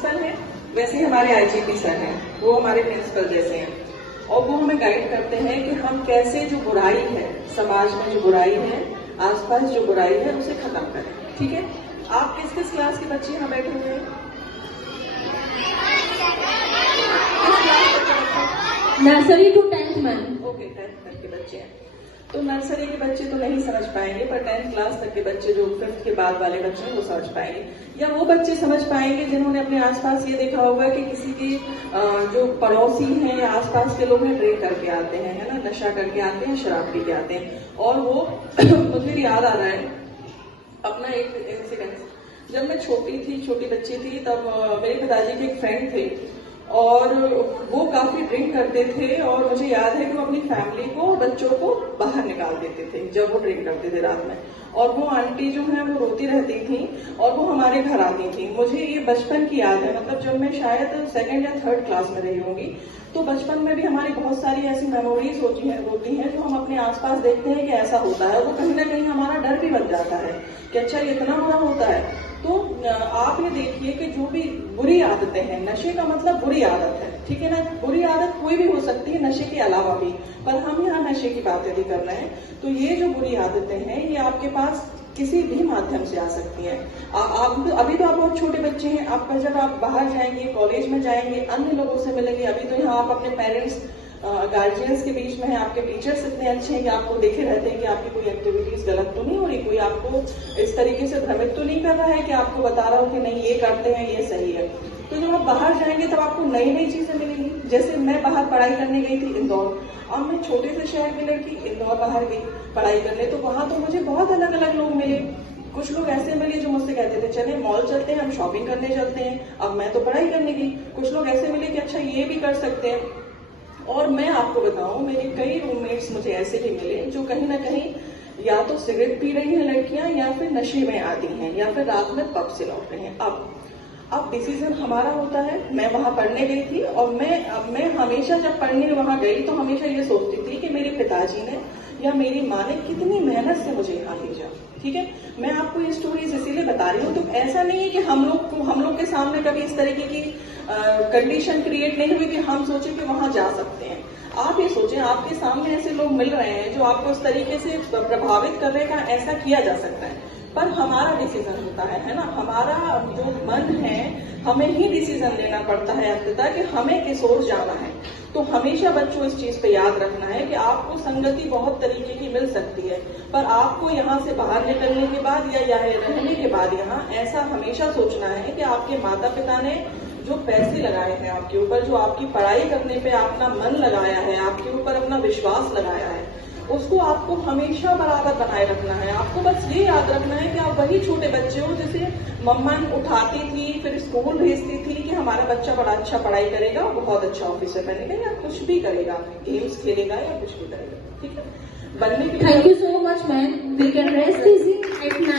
Principal है, वैसे ही हमारे आईजीपी सर हैं, वो हमारे प्रिंसिपल जैसे हैं और वो हमें गाइड करते हैं कि हम कैसे जो बुराई है समाज में, जो बुराई है आसपास, जो बुराई है उसे खत्म करें। ठीक है, आप किस किस क्लास के बच्चे यहाँ बैठे हुए हैं? Nursery to 10th month. Okay, 10th तक के बच्चे हैं। तो नर्सरी के बच्चे तो नहीं समझ पाएंगे, पर 10th क्लास तक के बच्चे, जो 5th के बाद वाले बच्चे हैं, वो समझ पाएंगे। या वो बच्चे समझ पाएंगे जिन्होंने अपने आसपास ये देखा होगा कि किसी के जो पड़ोसी हैं या आसपास के लोग हैं ड्रिंक करके आते हैं, है ना, नशा करके आते हैं, शराब पी के आते हैं। और वो मुझे याद आ रहा है अपना एक इंसिडेंट। जब मैं छोटी बच्ची थी, तब मेरे पिताजी के एक फ्रेंड थे और वो काफी ड्रिंक करते थे और मुझे याद है कि वो अपनी फैमिली को, बच्चों को बाहर निकाल देते थे जब वो ड्रिंक करते थे रात में। और वो आंटी जो है वो रोती रहती थी और वो हमारे घर आती थी। मुझे ये बचपन की याद है, मतलब जब मैं शायद 2nd या 3rd क्लास में रही होंगी। तो बचपन में भी हमारी बहुत सारी ऐसी मेमोरीज होती हैं जो हम अपने आसपास देखते हैं कि ऐसा होता है। वो कहीं ना कहीं हमारा डर भी बन जाता है कि अच्छा ये इतना बुरा होता है। तो आप ये देखिए कि जो भी बुरी आदतें हैं, नशे का मतलब बुरी आदत है, ठीक है ना, बुरी आदत कोई भी हो सकती है नशे के अलावा भी, पर हम यहाँ नशे की बातें भी कर रहे हैं। तो ये जो बुरी आदतें हैं ये आपके पास किसी भी माध्यम से आ सकती हैं। आप अभी तो आप बहुत छोटे बच्चे हैं, आपका जब आप बाहर जाएंगे, कॉलेज में जाएंगे, अन्य लोगों से मिलेंगे। अभी तो यहाँ आप अपने पेरेंट्स, गार्जियंस के बीच में है, आपके टीचर्स इतने अच्छे हैं कि आपको देखे रहते हैं कि आपकी कोई एक्टिविटीज गलत तो नहीं हो रही, कोई आपको इस तरीके से भ्रमित तो नहीं कर रहा है कि आपको बता रहा हो कि नहीं ये करते हैं, ये सही है। तो जब आप बाहर जाएंगे तब आपको नई नई चीजें मिलेंगी। जैसे मैं बाहर पढ़ाई करने गई थी इंदौर, अब मैं छोटे से शहर की लड़की इंदौर बाहर गई पढ़ाई करने, तो वहां तो मुझे बहुत अलग अलग लोग मिले। कुछ लोग ऐसे मिले जो मुझसे कहते थे चले मॉल चलते हैं, हम शॉपिंग करने चलते हैं। अब मैं तो पढ़ाई करने गई। कुछ लोग ऐसे मिले कि अच्छा ये भी कर सकते हैं। और मैं आपको बताऊं, मेरे कई रूममेट्स मुझे ऐसे भी मिले जो कहीं ना कहीं या तो सिगरेट पी रही हैं लड़कियां, या फिर नशे में आती हैं, या फिर रात में पब से लौट रहे हैं। अब डिसीजन हमारा होता है। मैं वहां पढ़ने गई थी और मैं हमेशा जब पढ़ने वहां गई तो हमेशा ये सोचती थी कि मेरे पिताजी ने या मेरी माँ ने कितनी मेहनत से मुझे यहाँ भेजा। ठीक है, मैं आपको ये स्टोरीज इसीलिए बता रही हूँ। तो ऐसा नहीं है कि हम लोग के सामने कभी इस तरीके की कंडीशन क्रिएट नहीं हुई कि हम सोचे कि वहां जा सकते हैं। आप ये सोचें, आपके सामने ऐसे लोग मिल रहे हैं जो आपको इस तरीके से प्रभावित कर रहे हैं, ऐसा किया जा सकता है। पर हमारा डिसीजन होता है ना, हमारा जो मन है, हमें ही डिसीजन लेना पड़ता है अंततः कि हमें किस ओर जाना है। तो हमेशा बच्चों इस चीज पे याद रखना है कि आपको संगति बहुत तरीके की मिल सकती है, पर आपको यहाँ से बाहर निकलने के बाद या रहने के बाद यहाँ ऐसा हमेशा सोचना है कि आपके माता पिता ने जो पैसे लगाए हैं आपके ऊपर, जो आपकी पढ़ाई करने पे अपना मन लगाया है, आपके ऊपर अपना विश्वास लगाया है, उसको आपको हमेशा बराबर बनाए रखना है। आपको बस ये याद रखना है कि आप वही छोटे बच्चे हो जिसे मम्मा उठाती थी, फिर स्कूल भेजती थी कि हमारा बच्चा बड़ा अच्छा पढ़ाई करेगा, बहुत अच्छा ऑफिसर बनेगा या कुछ भी करेगा, गेम्स खेलेगा या कुछ भी करेगा। ठीक है, बनने के लिए। Thank you so much ma'am. We can rest easy at night.